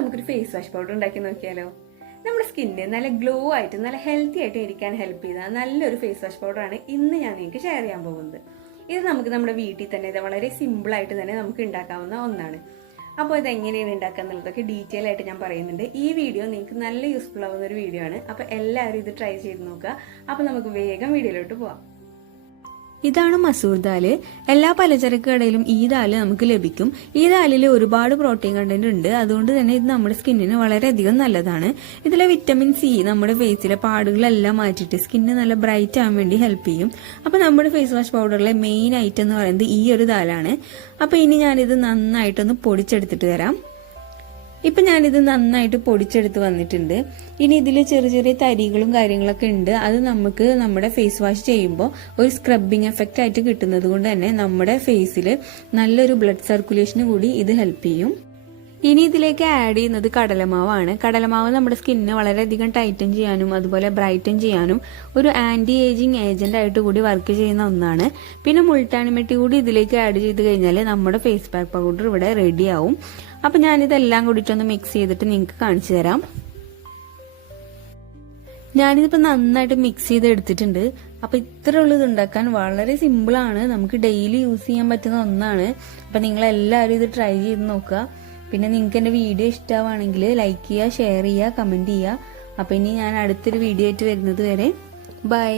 നമുക്കൊരു face wash powder ഉണ്ടാക്കി നോക്കിയാലോ? നമ്മുടെ സ്കിന്നിന് നല്ല ഗ്ലോ ആയിട്ട് നല്ല ഹെൽത്തി ആയിട്ട് ഇരിക്കാൻ ഹെൽപ്പ് ചെയ്ത നല്ലൊരു ഫേസ് വാഷ് പൗഡറാണ് ഇന്ന് ഞാൻ നിങ്ങൾക്ക് ഷെയർ ചെയ്യാൻ പോകുന്നത്. ഇത് നമുക്ക് നമ്മുടെ വീട്ടിൽ തന്നെ ഇത് വളരെ സിമ്പിളായിട്ട് തന്നെ നമുക്ക് ഉണ്ടാക്കാവുന്ന ഒന്നാണ്. അപ്പോൾ ഇത് എങ്ങനെയാണ് ഉണ്ടാക്കുക എന്നുള്ളതൊക്കെ ഡീറ്റെയിൽ ആയിട്ട് ഞാൻ പറയുന്നുണ്ട്. ഈ വീഡിയോ നിങ്ങൾക്ക് നല്ല യൂസ്ഫുൾ ആവുന്ന ഒരു വീഡിയോ ആണ്. അപ്പോൾ എല്ലാവരും ഇത് ട്രൈ ചെയ്ത് നോക്കുക. അപ്പോൾ നമുക്ക് വേഗം വീഡിയോയിലോട്ട് പോവാം. ഇതാണ് മസൂർ ദാല്. എല്ലാ പലചരക്ക് കടയിലും ഈ ദാല് നമുക്ക് ലഭിക്കും. ഈ ദാലിൽ ഒരുപാട് പ്രോട്ടീൻ കണ്ടന്റ് ഉണ്ട്. അതുകൊണ്ട് തന്നെ ഇത് നമ്മുടെ സ്കിന്നിന് വളരെയധികം നല്ലതാണ്. ഇതിലെ വിറ്റമിൻ സി നമ്മുടെ ഫേസിലെ പാടുകളെല്ലാം മാറ്റിയിട്ട് സ്കിന്ന് നല്ല ബ്രൈറ്റ് ആവാൻ വേണ്ടി ഹെൽപ്പ് ചെയ്യും. അപ്പൊ നമ്മുടെ ഫേസ് വാഷ് പൗഡറിലെ മെയിൻ ഐറ്റം എന്ന് പറയുന്നത് ഈ ഒരു ദാലാണ്. അപ്പൊ ഇനി ഞാനിത് നന്നായിട്ടൊന്ന് പൊടിച്ചെടുത്തിട്ട് തരാം. ഇപ്പൊ ഞാനിത് നന്നായിട്ട് പൊടിച്ചെടുത്ത് വന്നിട്ടുണ്ട്. ഇനി ഇതിൽ ചെറിയ ചെറിയ തരികളും കാര്യങ്ങളൊക്കെ ഉണ്ട്. അത് നമുക്ക് നമ്മുടെ ഫേസ് വാഷ് ചെയ്യുമ്പോൾ ഒരു സ്ക്രബിങ് എഫക്റ്റ് ആയിട്ട് കിട്ടുന്നത് കൊണ്ട് തന്നെ നമ്മുടെ ഫേസിൽ നല്ലൊരു ബ്ലഡ് സർക്കുലേഷന് കൂടി ഇത് ഹെൽപ്പ് ചെയ്യും. ഇനി ഇതിലേക്ക് ആഡ് ചെയ്യുന്നത് കടലമാവാണ്. കടലമാവ് നമ്മുടെ സ്കിന്നിനെ വളരെയധികം ടൈറ്റൻ ചെയ്യാനും അതുപോലെ ബ്രൈറ്റൻ ചെയ്യാനും ഒരു ആന്റി ഏജിങ് ഏജന്റ് ആയിട്ട് കൂടി വർക്ക് ചെയ്യുന്ന ഒന്നാണ്. പിന്നെ മുൾട്ടാണിമെട്ടി കൂടി ഇതിലേക്ക് ആഡ് ചെയ്ത് കഴിഞ്ഞാൽ നമ്മുടെ ഫേസ് പാക്ക് പൗഡർ ഇവിടെ റെഡി ആവും. അപ്പൊ ഞാനിതെല്ലാം കൂടിയിട്ടൊന്ന് മിക്സ് ചെയ്തിട്ട് നിങ്ങൾക്ക് കാണിച്ചു തരാം. ഞാനിതിപ്പോ നന്നായിട്ട് മിക്സ് ചെയ്ത് എടുത്തിട്ടുണ്ട്. അപ്പൊ ഇത്രയുള്ള ഇത് ഉണ്ടാക്കാൻ വളരെ സിമ്പിളാണ്. നമുക്ക് ഡെയിലി യൂസ് ചെയ്യാൻ പറ്റുന്ന ഒന്നാണ്. അപ്പൊ നിങ്ങൾ എല്ലാവരും ഇത് ട്രൈ ചെയ്ത് നോക്കുക. പിന്നെ നിങ്ങൾക്ക് എന്റെ വീഡിയോ ഇഷ്ടമാണെങ്കിൽ ലൈക്ക് ചെയ്യുക, ഷെയർ ചെയ്യുക, കമന്റ് ചെയ്യുക. അപ്പൊ ഇനി ഞാൻ അടുത്തൊരു വീഡിയോ ആയിട്ട് വരുന്നത് വരെ ബൈ.